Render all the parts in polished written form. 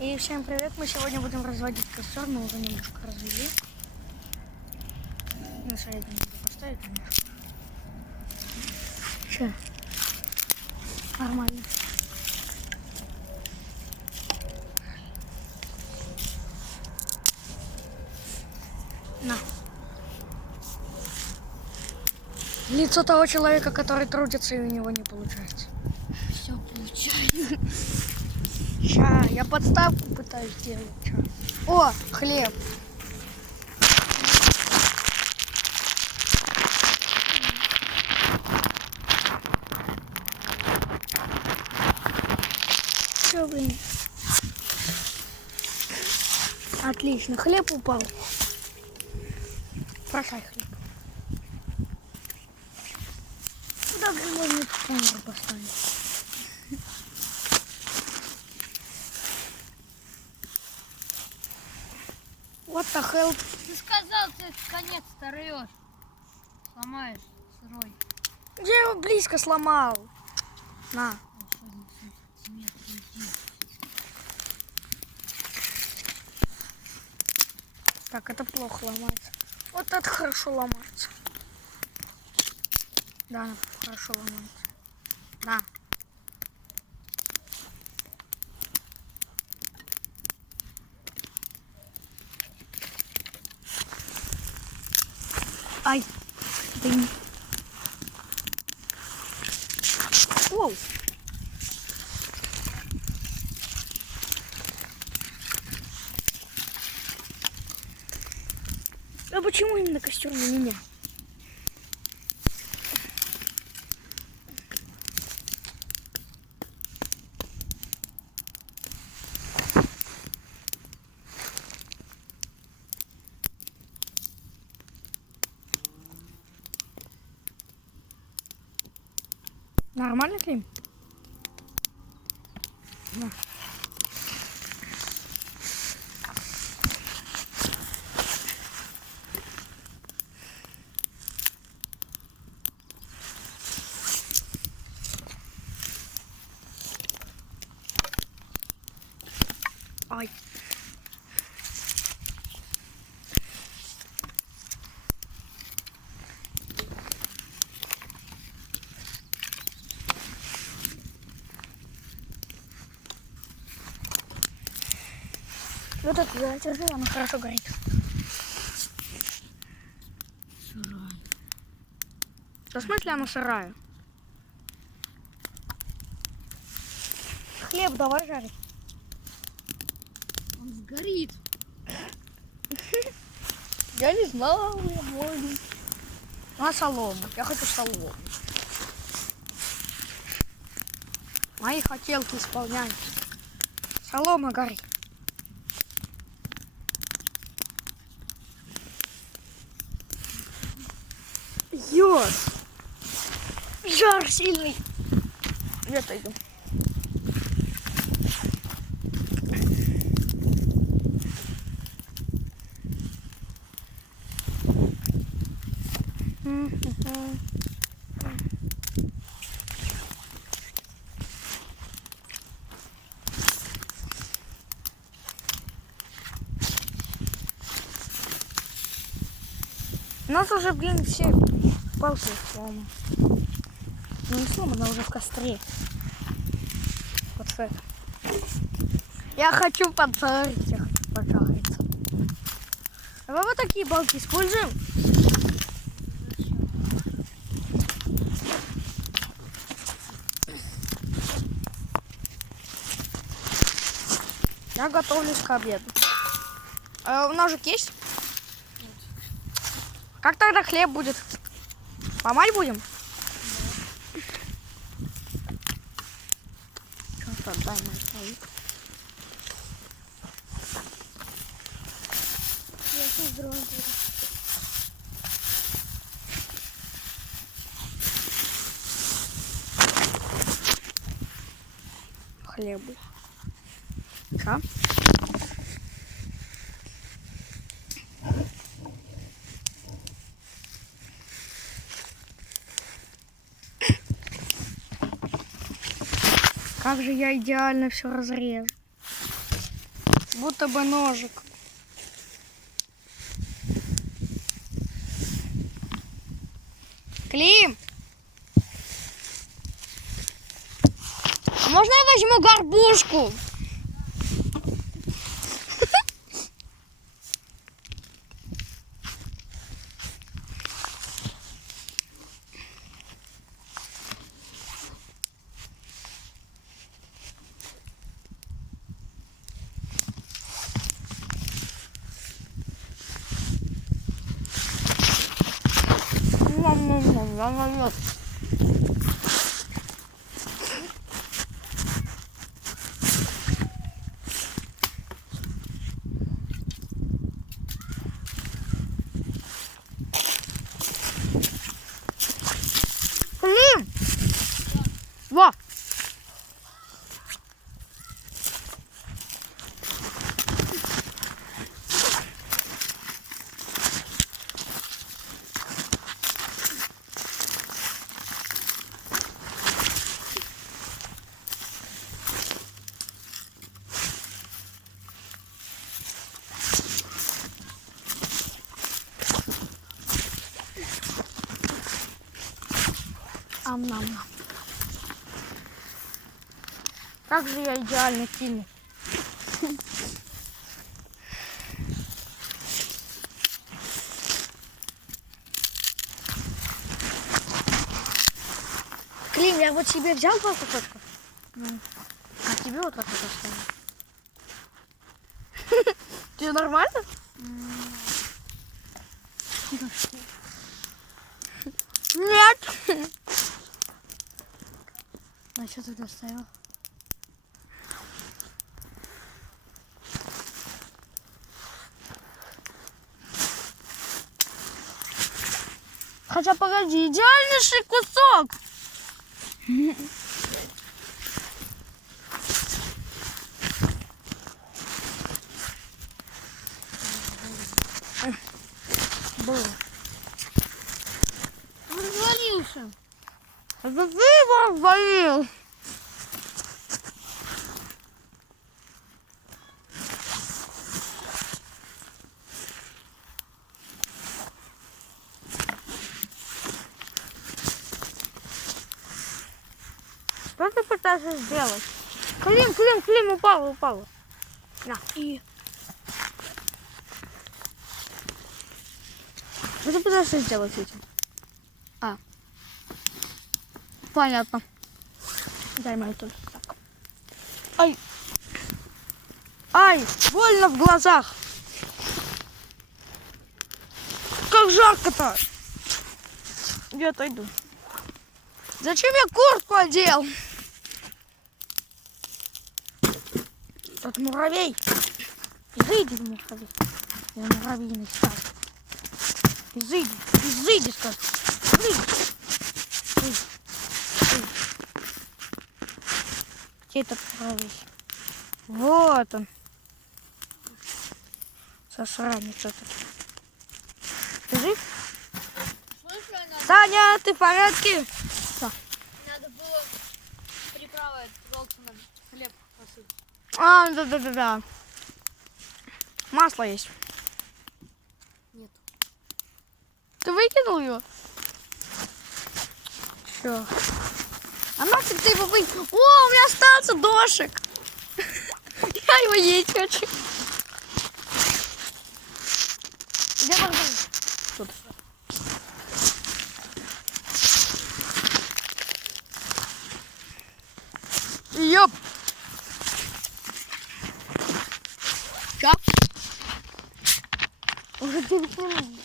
И всем привет! Мы сегодня будем разводить костер, мы уже немножко развели. На среднем буду поставить немножко. Все. Нормально. На. Лицо того человека, который трудится, и у него не получается. Все получается. Ща, я подставку пытаюсь сделать. Ща. О, хлеб. Все, блин. Отлично, хлеб упал. Бросай хлеб. Куда, блин, можно эту камеру поставить? What the hell? Ты сказал, ты конец рвешь. Сломаешь сырой. Я его близко сломал. На. Так, это плохо ломается. Вот это хорошо ломается. Да, хорошо ломается. На. Ай. Блин. Оу. А почему именно костер на меня? Нормально, Клим? Да. Ай. Вот это держи, оно хорошо горит. Сырой. Да в смысле оно сырое? Хлеб давай жарить. Он сгорит. Я не знала, я буду. Ну, а солому? Я хочу солому. Мои хотелки исполняются. Солома горит. Ёс! Жар сильный. Я отойду. У нас уже, блин, все палки сломаны. Ну не сломано, уже в костре. Вот это. Я хочу поджарить, я хочу пожариться. Давай вот такие балки используем. Я готовлюсь к обеду. Ножик есть? Нет. Как тогда хлеб будет? Ломать будем? Да. Дай мой хлеб. Я сейчас дрон буду. Хлебу. Ша? Как же я идеально все разрежу. Будто бы ножик. Клим! А можно я возьму горбушку? Клим! Во! Ам-нам-нам. Как же я идеально сильный. Клим, я вот себе взял по кусочку, а тебе вот так вот оставил. Тебе нормально? Нет. А что ты доставил? Хотя погоди, идеальнейший кусок. Было. Развалился. Это ты его развалил. Что ты пытаешься сделать? Клим, упал. На. И Что ты пытаешься сделать этим? А. Понятно. Дай мою тоже. Так. Ай. Ай, больно в глазах. Как жарко-то. Я отойду. Зачем я куртку одел? Тут муравей. Изыди, муравей. Я муравьиный стал. Изыди, скажи. Изыди. Где этот муравей? Вот он. Сосранец этот. Ты жив? слышно, Таня, ты в порядке? надо было приправой желтый на хлеб посыпать. А, да. Масло есть. Нет. Ты выкинул его? Все. А нафиг ты его выкинул? О, у меня остался дошик. Я его есть хочу. Где мордой? Тут. Ёп. Чё? Уже 9 минут.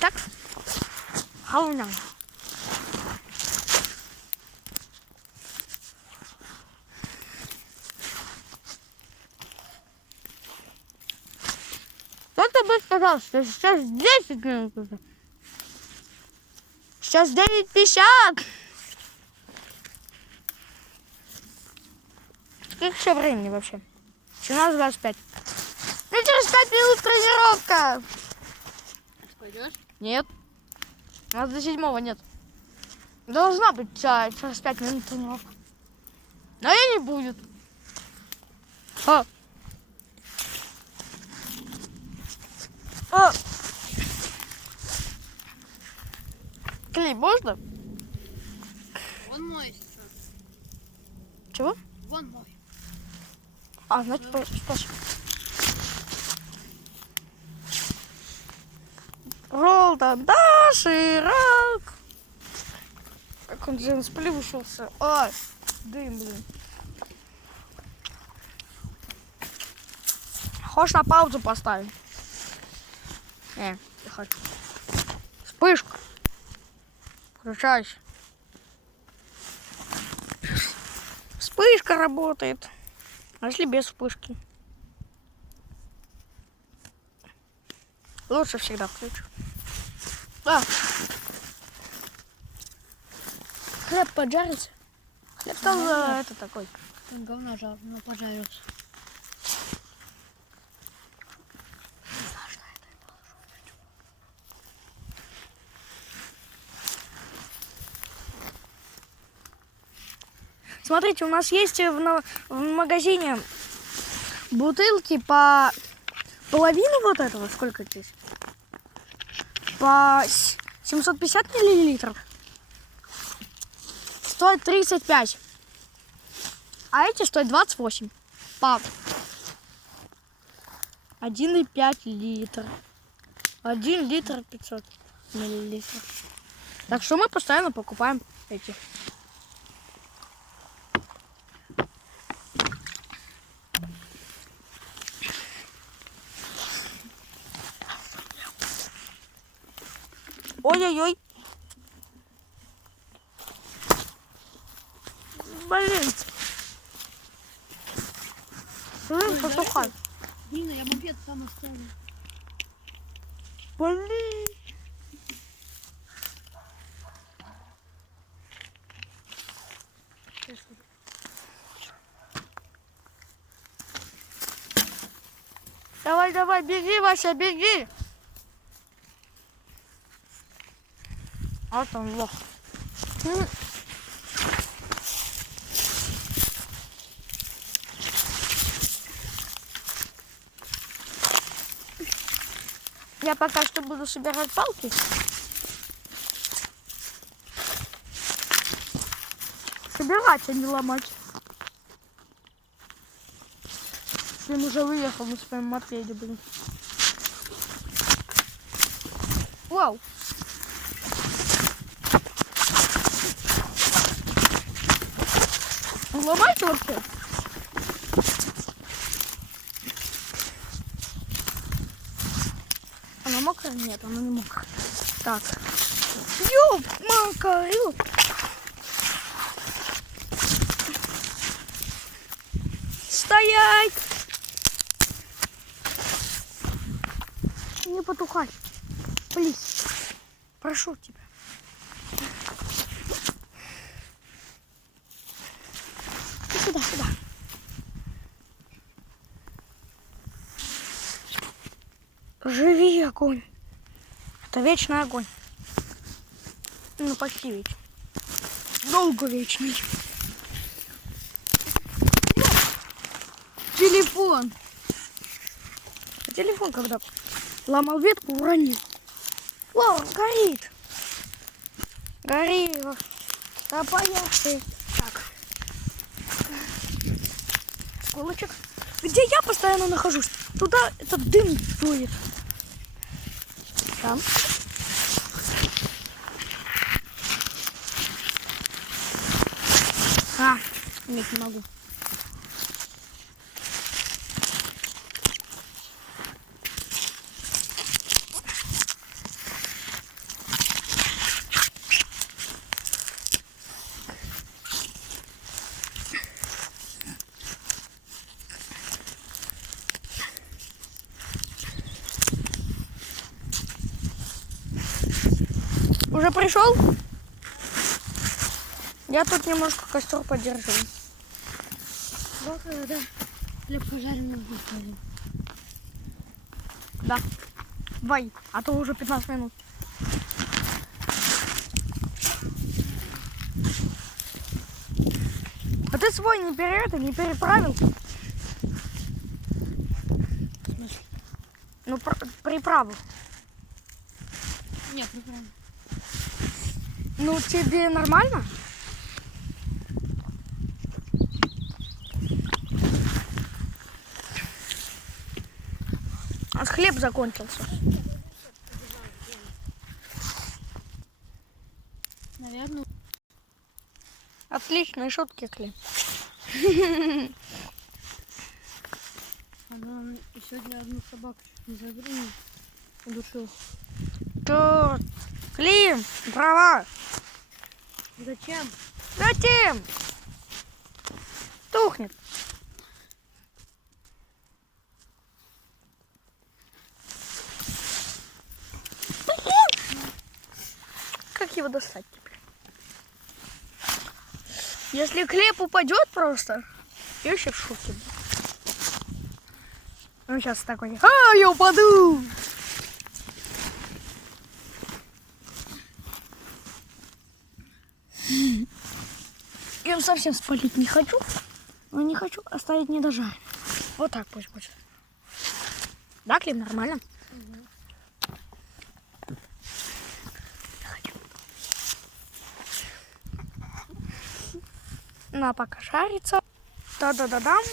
Так. Хауна. Кто-то бы сказал, что сейчас 10 минут уже. Сейчас 9:50. Сколько еще времени вообще? 17:25. Ну, через 5 минут тренировка. Пойдешь? Нет. У нас до 7 нет. Должна быть через 5 минут тренировка. Но и не будет. А. А. Клей можно? Вон мой сейчас. Чего? Вон мой. А, значит, спасибо. Ролтон, доширак. Как он же сплюшился. Ой, дым, блин. Хочешь на паузу поставим? Не хочу. Вспышка. Включайся. Вспышка работает. А если без вспышки? Лучше всегда включу. А. Хлеб поджарится. Хлеб там это такой. Он говно жар, но пожарился. Смотрите, у нас есть в магазине бутылки по половину вот этого. Сколько здесь? По 750 миллилитров. Стоит 35. А эти стоят 28. Пап. 1,5 литра. 1 литр 500 миллилитров. Так что мы постоянно покупаем эти. Ой-ой-ой. Блин. Блин, потухай. Блин, я мопед там оставил. Блин. Давай, давай, беги, Вася, беги. А там лох. Я пока что буду собирать палки. Собирать, а не ломать. Он уже выехал на своем мопеде, блин. Вау. Ломать вообще? Она мокрая? Нет, она не мокрая. Так. Ёп-макарю. Стоять! Не потухай. Плиз. Прошу тебя. Сюда, сюда. Живи, огонь. Это вечный огонь. Ну, почти вечный. Долго вечный. Телефон. А телефон, когда ломал ветку, уронил. О, горит. Горит. Да поехали. Так. Сколочек. Где я постоянно нахожусь? Туда этот дым дует. Там. А, нет, не могу. Уже пришел? Я тут немножко костер подержу. Да. Хлеб пожаренный будет. Да. Давай, а то уже 15 минут. А ты свой не переправил? В смысле? Ну, приправу. Нет, неправильно. Ну, тебе нормально? А хлеб закончился. Наверное. Отличные шутки, Клим. Она сегодня одну собаку чуть не загрызла, удушил. Чёрт. Клим, права. Зачем? Затем. Тухнет. Как его достать теперь? Если хлеб упадет просто, я вообще в шоке. Он сейчас такой, я упаду. Я совсем спалить не хочу, но не хочу оставить недожаренным. Вот так пусть будет. Да, Клим, нормально? На, пока жарится. Да-да-да-дам.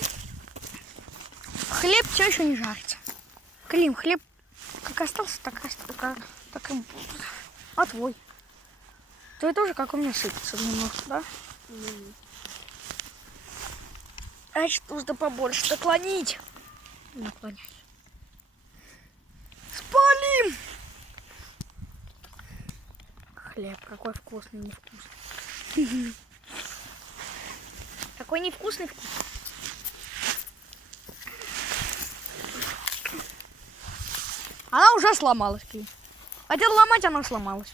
Хлеб все еще не жарится. Клим, хлеб как остался, так и... А твой? Твой тоже, как у меня, сыпется немножко, да? Значит, нужно побольше наклонить. Наклонять. Спалим! Хлеб, какой вкусный, невкусный. Какой невкусный вкус. Она уже сломалась, Клим. Хотел ломать, она сломалась.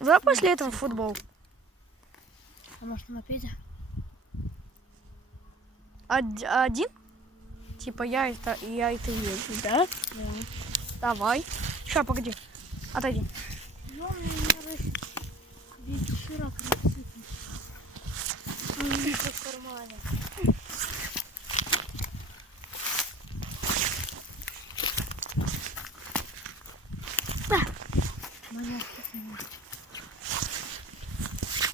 Давай после этого в футбол. А может на мопеде? Один? Типа я и ты едешь, да? Да. Давай. Сейчас, погоди. Отойди. Ну, ведь широко рассыпан. Как в кармане. Монетки снимать.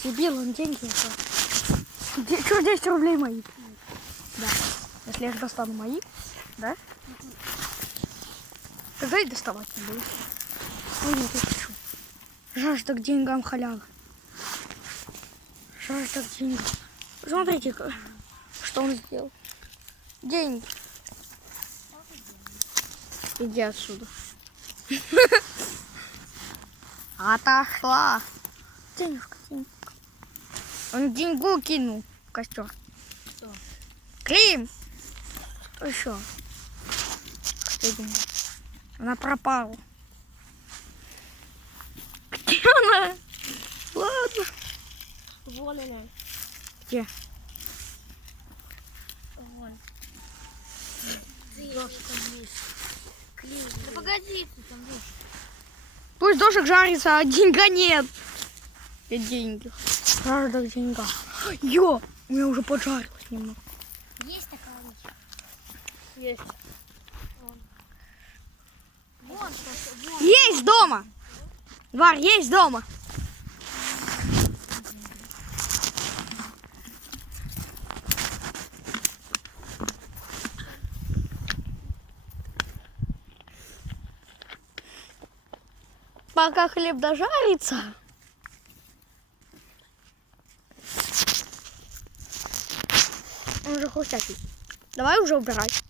Дебил, он деньги взял. Что, 10 рублей мои? Да. Если я их достану мои, да? Тогда и доставать не буду. Ой, нет, я хочу. Жажда к деньгам халява. Жажда к деньгам. Смотрите, что он сделал. Деньги. Иди отсюда. Отошла. Денежка, денежка. Он деньгу кинул в костер. Что? Клим! Что еще? Что деньги? Она пропала. Где она? Ладно. Вон она. Где? Вон. Дождь там есть. Клин. Да погоди, ты там дождь. Пусть дождик жарится, а деньга нет. Где деньги? Жажда к деньгам. Ё! У меня уже поджарилось немного. Есть такая вещь? Есть. Вон. Вон просто, вон. Есть дома! Вар, есть дома! Пока хлеб дожарится. Он уже хрустящий. Давай уже убирать.